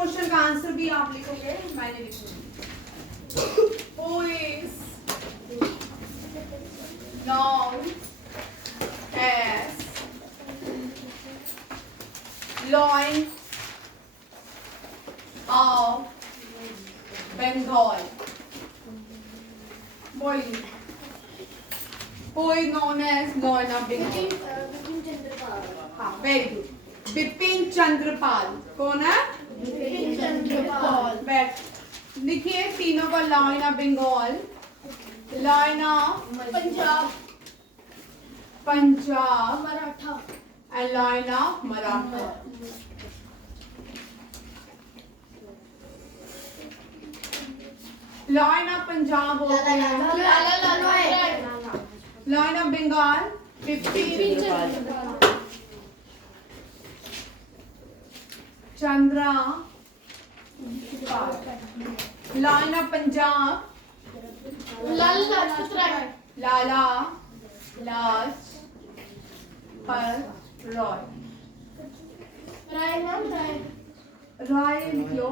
Question का answer भी आप लिखोगे, मैंने लिखूंगी। Who is known as Lion of Bengal? बोलिए। Who is known as Lion of Bengal? Bipin Chandrapal. हाँ, वेरी गुड। बिपिन चंद्रपाल। कौन है? बिपिन चंद्रपाल। बैठ लिखिए तीनों का। Line of Bengal, line of Punjab, Punjab Maratha, and line of Maratha. Line of Punjab बोलते हैं, line of Bengal Bipin Chandra, line of Punjab Lala Lala Lajpat Rai. Rai लिखो।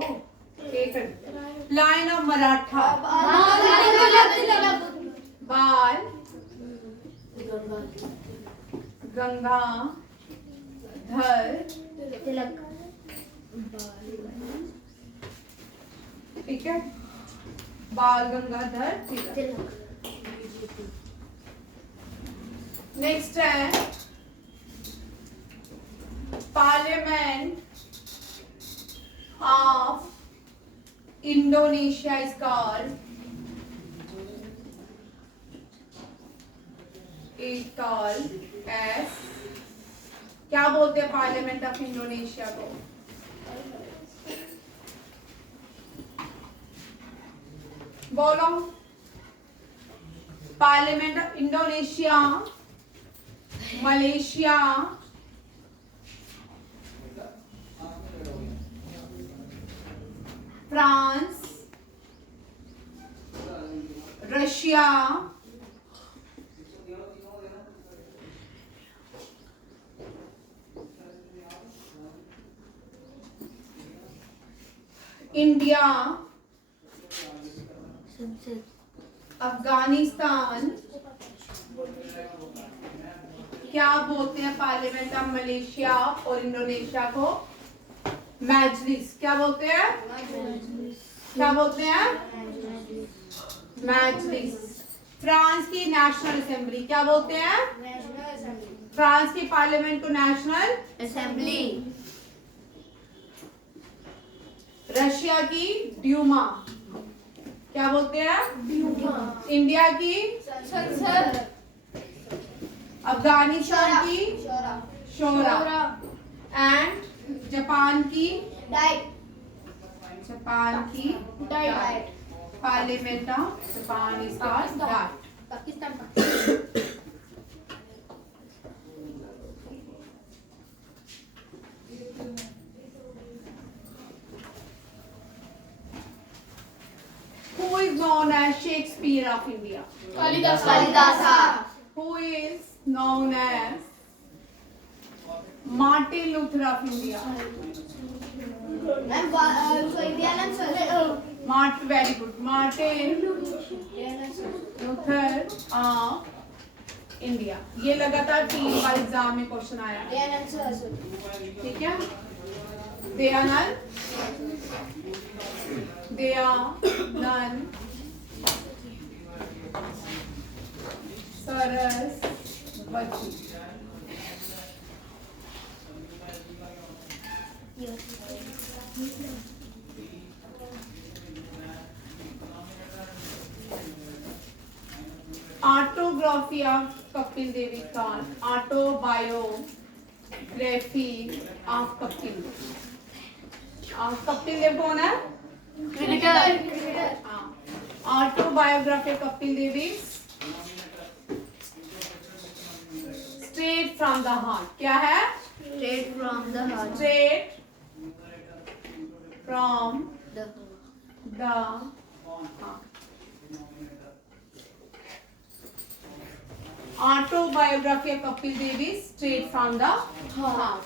एक लाइन ऑफ मराठा, बाल गंगाधर तिलक। ठीक है, बाल गंगाधर तिलक। नेक्स्ट है parliament of Indonesia is called S. क्या बोलते हैं पार्लियामेंट ऑफ इंडोनेशिया को? बोलो। Parliament of Indonesia, Malaysia, France, Russia, India, Afghanistan. क्या बोलते हैं पार्लियामेंट ऑफ मलेशिया और इंडोनेशिया को? मजलिस। क्या बोलते हैं? क्या बोलते हैं? मजलिस। फ्रांस की नेशनल असेंबली क्या बोलते हैं? फ्रांस की पार्लियामेंट को नेशनल असेंबली। रशिया की ड्यूमा क्या बोलते हैं? इंडिया की संसद। अफगानिस्तान की शोरा एंड जापान की diet. Parliament of Japan is called diet. Pakistan. Who is known as Shakespeare of India? Kalidasa. Who is known as Martin Luther of India? Very good. Martin Luther of India. ये लगातार 3 बार exam में question आया है। ठीक है, Dayanand Saraswati. Autography of Kapil Devi Khan. Autobiography of Kapil. Kapil Dev कौन है? Autobiography of Kapil Devi straight from the heart. क्या है? Straight from the heart. Straight from the heart. Autobiography of Kapil Devi straight from the heart.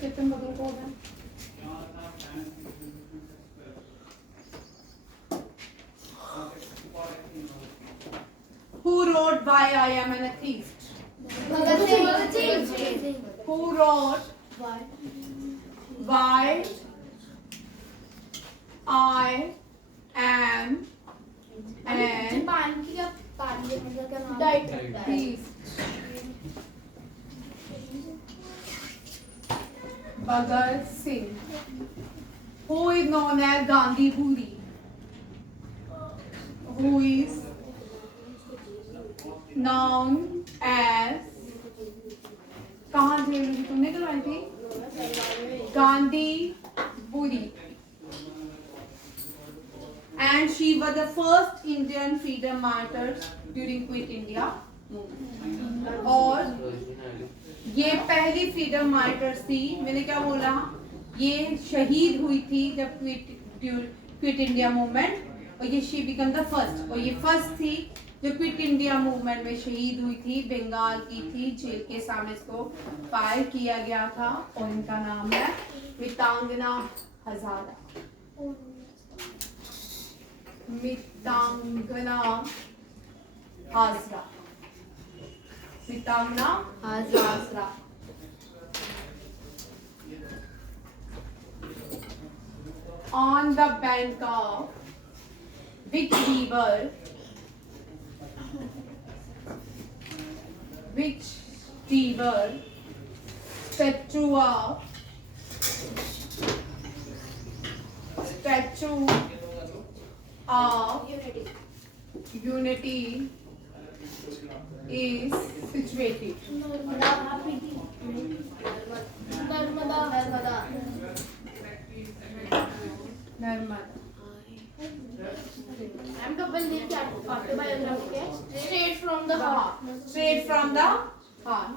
Chetan बदल को होगा Who wrote Why I Am an Atheist? Who wrote Why I Am an Atheist? Bhagat Singh. Who is known as Gandhi Buri? Who is known as कहाँ थे लोग तुमने करवाई थी गांधी बुरी and she was the first Indian freedom martyr during Quit India movement और ये पहली फ्रीडम मार्टर्स थी मैंने क्या बोला ये शहीद हुई थी जब क्विट इंडिया मूवमेंट और ये शी बिकम द फर्स्ट और ये फर्स्ट थी जो क्विट इंडिया मूवमेंट में शहीद हुई थी बंगाल की थी जेल के सामने इसको फायर किया गया था और इनका नाम है मितांगना हजारा मितांगना Hazra मितांगना Hazra on the bank of which river statue of unity is situated Narmada I'm double name autobiography straight from the heart. Straight from the heart.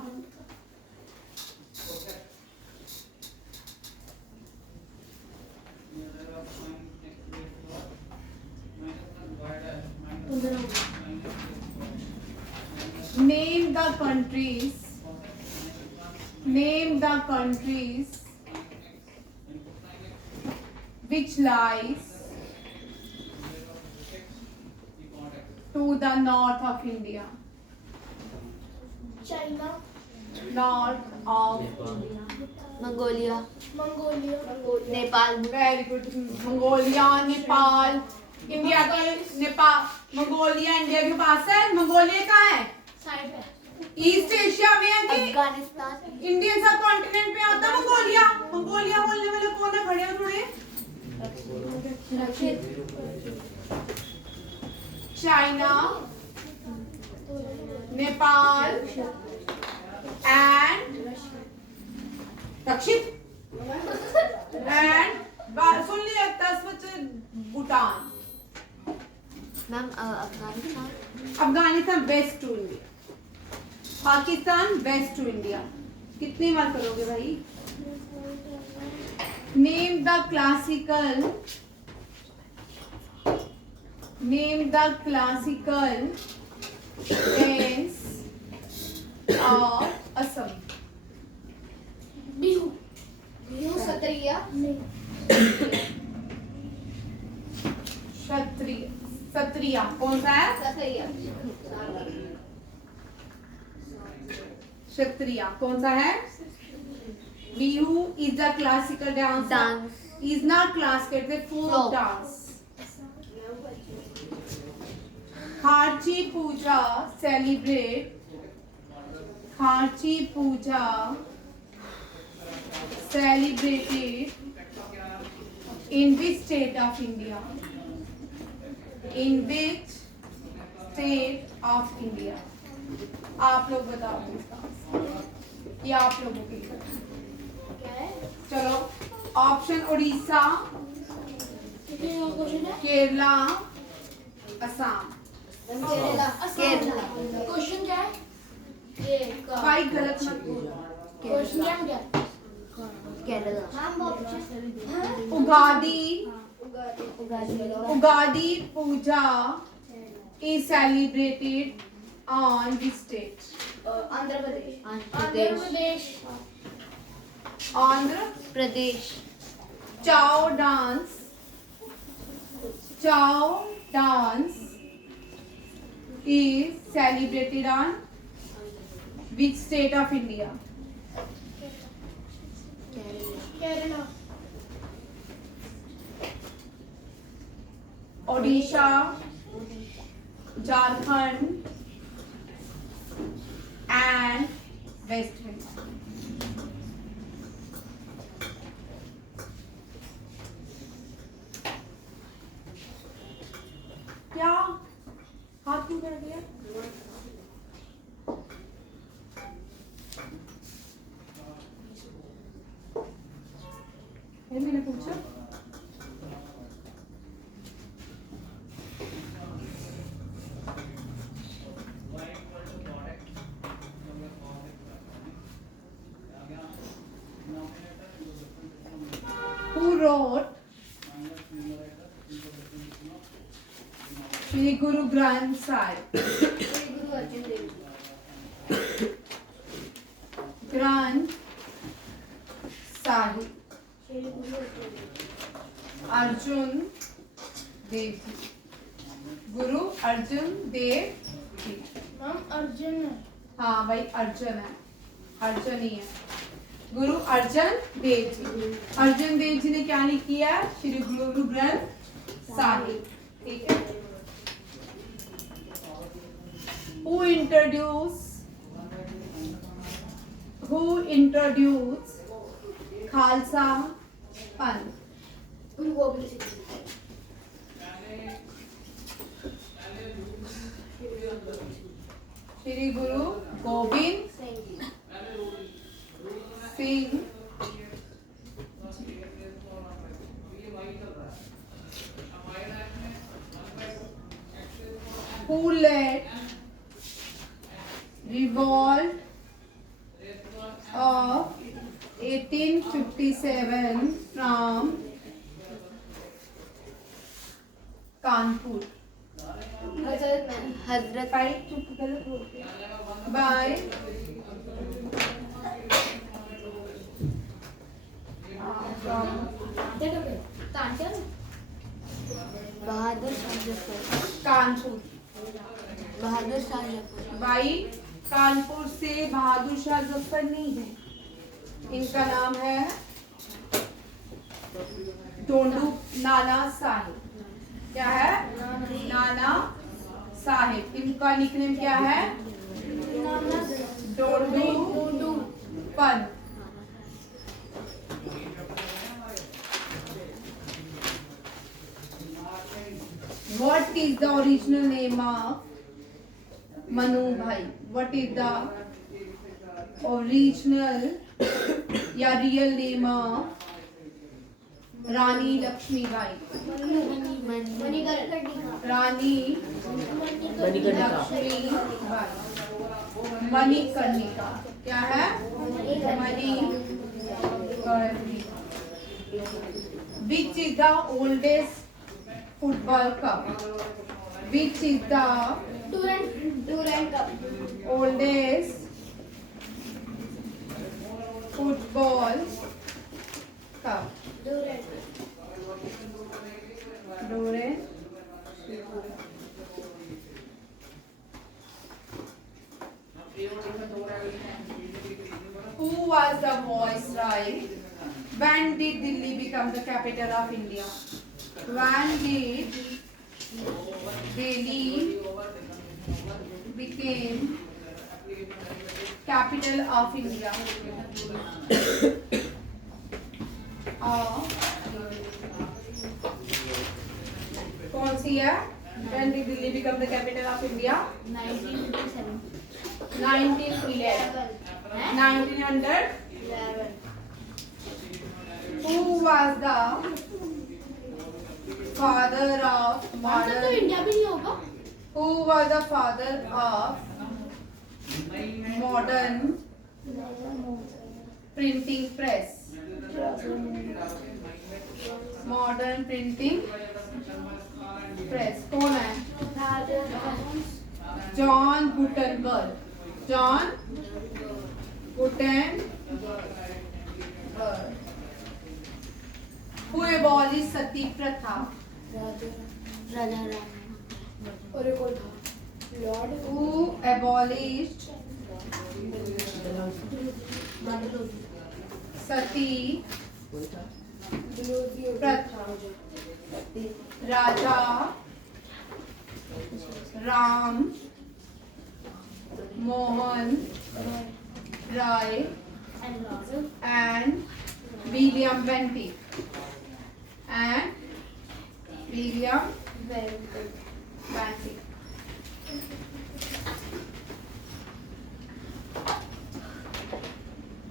Name the countries which lies to the north of India. China, North of Mongolia, Nepal, very good. Mongolia, Nepal, India का Nepal, Mongolia India के पास है. Mongolia कहाँ है? Side है. East Asia में है कि Afghanistan, Indian सब कॉन्टिनेंट में आता है मंगोलिया. मंगोलिया बोलने वाले कौन है? खड़े हो थोड़े. चाइना, नेपाल एंड दक्षिण एंड सुन लिया 10 बच्चे Bhutan. Ma'am Afghanistan, Afghanistan west to India. Pakistan west to India. कितनी बार करोगे भाई? Name the classical dance of Assam. Bihu, Sattriya, Sattriya कौन सा है? क्षत्रिया कौन सा है? Bihu is the classical dance. Is not classical, it's a folk dance. Khachi Puja celebrated in which state of India? In which state of India? आप लोग बताओ इसका. ये आप लोगों के लिए. चलो ऑप्शन उड़ीसा, केरला, असम. क्वेश्चन क्या है? भाई गलत मत बोलो. क्वेश्चन क्या? केरला. उगादी पूजा is celebrated on which state? Andhra Pradesh Andhra Pradesh Andhra Pradesh Chow dance is celebrated on which state of India? Kerala Odisha, Jharkhand and West Bengal. क्या हाथ क्यों कर दिया? ये मैंने पूछा who wrote Shri Guru Granth Sahib? Shri Guru Arjun Dev ji Granth Sahib Shri Guru Arjun Dev ji Arjun Dev Ji. Guru Arjun Dev Ji. Ma'am Arjun है हाँ भाई अर्जुन है, अर्जुन ही है। गुरु अर्जन देव जी। अर्जुन देव जी ने क्या लिख किया? श्री गुरु ग्रंथ साहिब। ठीक है। Who introduced Khalsa Panth? Guru Gobind Singh ji Shri Guru Gobind Singh ji Singh who led revolt of 1857 from Kanpur Hazrat मैम Hazrat by by from Bahadur Shah Zafar Kanpur Bahadur Shah Zafar भाई कानपुर से बहादुर शाह जफर नहीं है, इनका नाम है डोंडू नाना साहिब। क्या है? नाना साहिब। इनका निकनेम क्या है? डोंडू Pant. What is the original name of Manu Bhai? What is the original या real name of रानी लक्ष्मी बाई? रानी लक्ष्मी बाई मणिकर्णिका। क्या है? Manikarnika. Which is the oldest football cup? Which is the Durand cup oldest football cup? Durand Durant. Who was the viceroy? When did Delhi become the capital of India? When did Delhi became capital of India? कौन सी है? When did Delhi become the capital of India? 1911. 1900. Who was the father of modern? India भी नहीं होगा Who was the father of modern printing press? Modern printing press कौन है? John Gutenberg. John Gutenberg. Who abolished sati pratha? राजा राम और एक और था Lord Who abolished sati pratha? Raja Ram Mohan Rai and William Bentinck. And William Bentinck.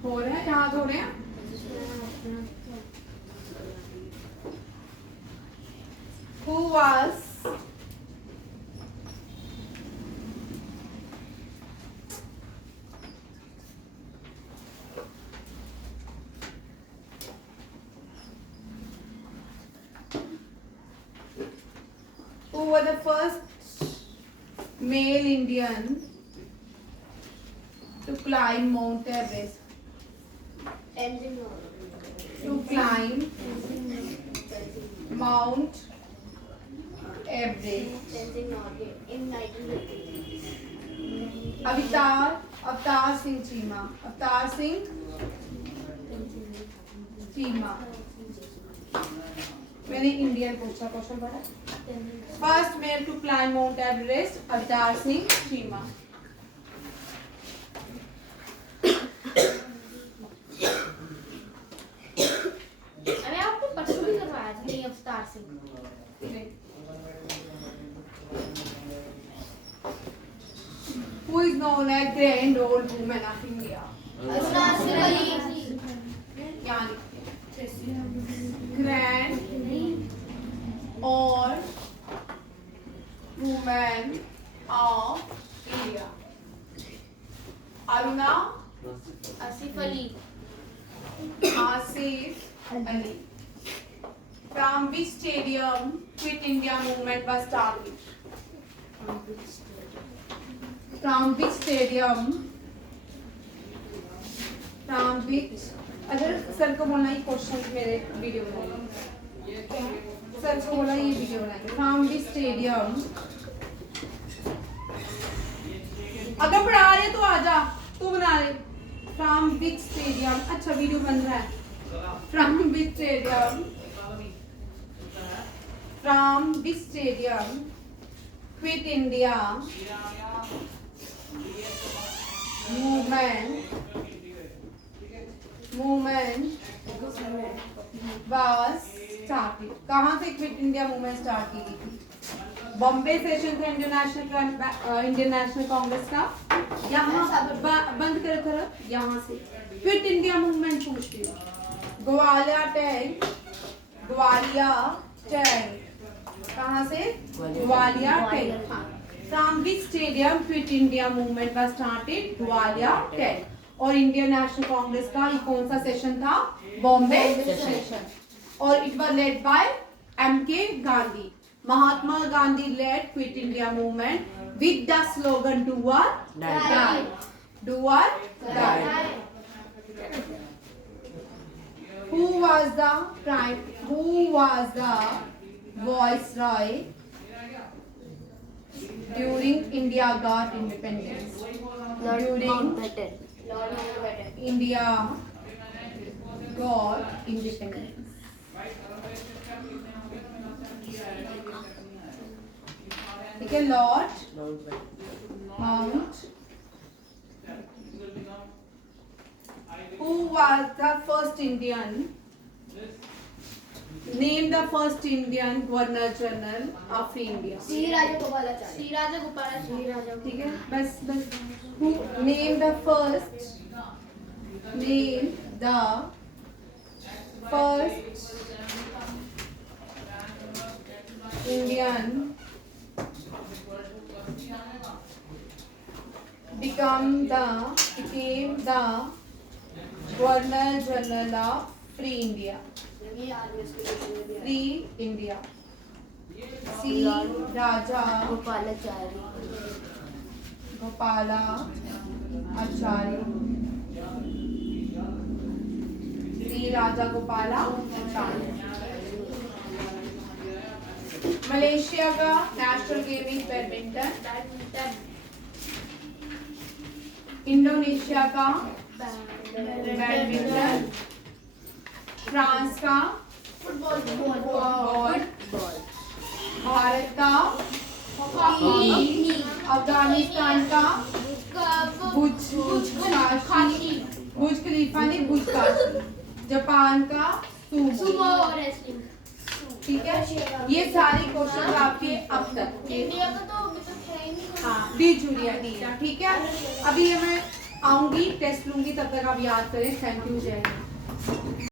हो रहा है, याद हो रहे हैं? Who was the first male Indian to climb Mount Everest? To climb Mount Everest. in 1950. Avatar Singh Cheema. Avatar Singh Cheema. मैंने Indian पूछा question पढ़ा. First male to climb Mount Everest Avtar Singh Cheema. अरे आपको परसों भी करवाया था नहीं Avtar Singh. Who is known as Grand Old Woman of India? यहाँ लिखते हैं. Grand Old Woman of India. Aruna Asif Ali. Asif Ali. From which stadium Quit India movement was started? From which stadium? From which? अगर सर को बोलना ये question मेरे video बनाएंगे. Sir को बोला ये वीडियो बनाएंगे. From which stadium? अगर पढ़ा रहे तो आजा, तू बना ले. From which stadium? अच्छा वीडियो बन रहा है. From which stadium? From which stadium Quit India movement was started? कहाँ से क्विट इंडिया मूवमेंट स्टार्ट की गई थी? बॉम्बे सेशन था इंडियन नेशनल कांग्रेस का. यहाँ बंद कर यहाँ से क्विट इंडिया मूवमेंट पूछती हूँ. ग्वालियर टैंक कहाँ से? Gwalior tank. From which stadium Quit India movement was started? Gwalior tank. और इंडियन नेशनल कांग्रेस का ये कौन सा सेशन था? बॉम्बे सेशन. और it was led by M.K. Gandhi. Mahatma Gandhi led Quit India movement with the slogan "Do or Die." Do or die. Who was the viceroy during India got independence? During India got independence. ठीक है. Lord mount. Who was the first Indian? Name the first Indian Governor General of India. Shri Raja Gopalacharya. ठीक है. बस. Who name the first Indian became the Governor General of Free India. Free India. C. Raja Gopalachari. Gopala Acharya, D Raja Gopala Acharya. Malaysia का national game is badminton. Badminton. Indonesia का badminton. France का football. Football. Bharat का hockey. Hockey. Afghanistan का बुर्ज खाशी। बुर्ज खलीफा नहीं, बुर्ज खाशी। Japan का Sumo Sumo. Wrestling. ठीक है, ये सारी क्वेश्चन आपके अब तक। इंडिया का तो अभी तक है ही नहीं। हाँ, डी जूलिया डी। ठीक है, अभी ये मैं आऊंगी, टेस्ट लूंगी, तब तक आप याद करें। थैंक यू, जय हिंद।